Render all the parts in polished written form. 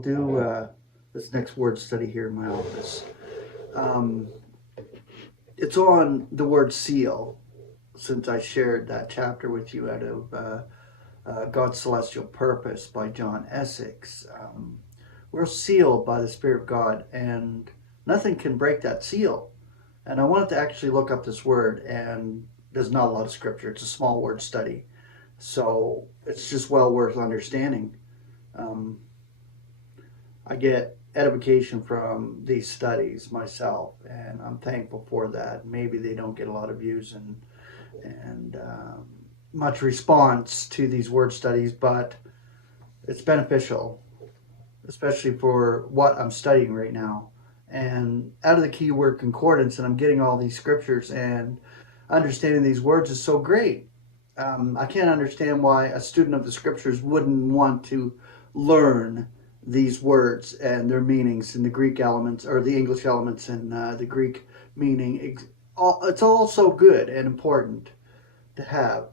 we'll do this next word study here in my office. It's on the word seal, since I shared that chapter with you out of God's Celestial Purpose by John Essex. We're sealed by the Spirit of God, and nothing can break that seal. And I wanted to actually look up this word, and there's not a lot of scripture. It's a small word study. So it's just well worth understanding. I get edification from these studies myself, and I'm thankful for that. Maybe they don't get a lot of views and much response to these word studies, but it's beneficial, especially for what I'm studying right now. And out of the keyword concordance, and I'm getting all these scriptures, and understanding these words is so great. I can't understand why a student of the scriptures wouldn't want to learn these words and their meanings in the Greek elements, or the English elements and the Greek meaning. It's all so good and important to have,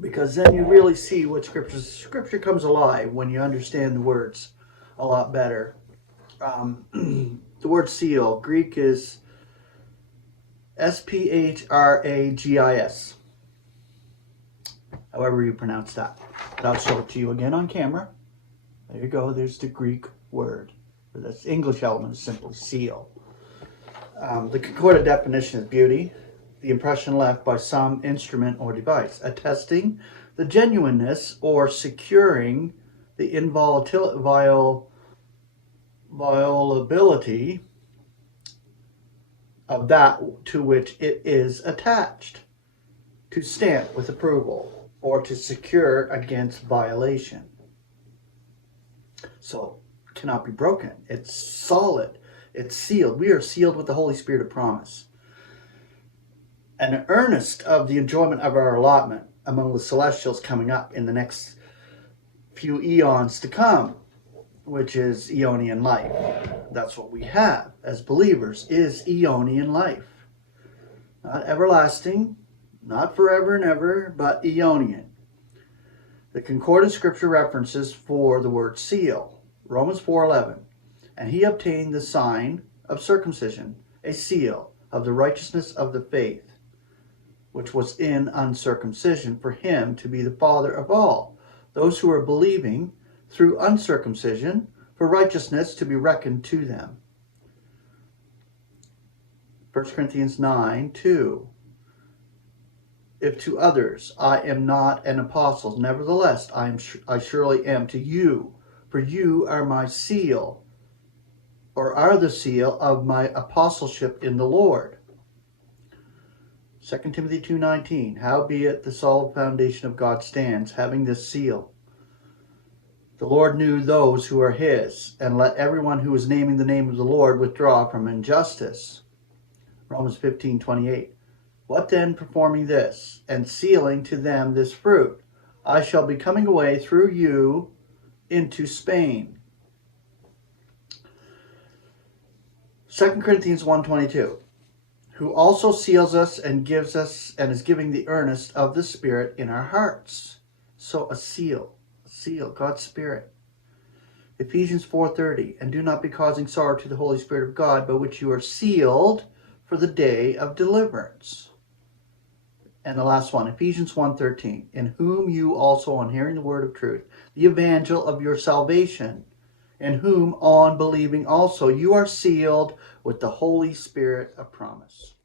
because then you really see what scripture comes alive when you understand the words a lot better. The word seal, Greek is Sphraagis, however you pronounce that. But I'll show it to you again on camera. There you go. There's the Greek word. That's English element is simply seal. The concordant definition is beauty, the impression left by some instrument or device, attesting the genuineness or securing the inviolability of that to which it is attached, to stamp with approval, or to secure against violation. So, it cannot be broken. It's solid. It's sealed. We are sealed with the Holy Spirit of promise. An earnest of the enjoyment of our allotment among the celestials coming up in the next few eons to come, which is Aeonian life. That's what we have as believers, is Aeonian life. Not everlasting, not forever and ever, but Aeonian. The concordant scripture references for the word seal. Romans 4:11. And he obtained the sign of circumcision, a seal of the righteousness of the faith, which was in uncircumcision, for him to be the father of all, those who are believing through uncircumcision, for righteousness to be reckoned to them. 1 Corinthians 9:2. If to others I am not an apostle, nevertheless I surely am to you, for you are my seal, or are the seal of my apostleship in the Lord. 2 Timothy 2:19. Howbeit the solid foundation of God stands, having this seal. The Lord knew those who are his, and let everyone who is naming the name of the Lord withdraw from injustice. Romans 15:28. What then, performing this, and sealing to them this fruit, I shall be coming away through you into Spain. 2 Corinthians 1:22. Who also seals us and gives us, and is giving the earnest of the Spirit in our hearts. So a seal, God's Spirit. Ephesians 4:30. And do not be causing sorrow to the Holy Spirit of God, by which you are sealed for the day of deliverance. And the last one, Ephesians 1:13. In whom you also, on hearing the word of truth, the evangel of your salvation, in whom, on believing also, you are sealed with the Holy Spirit of promise.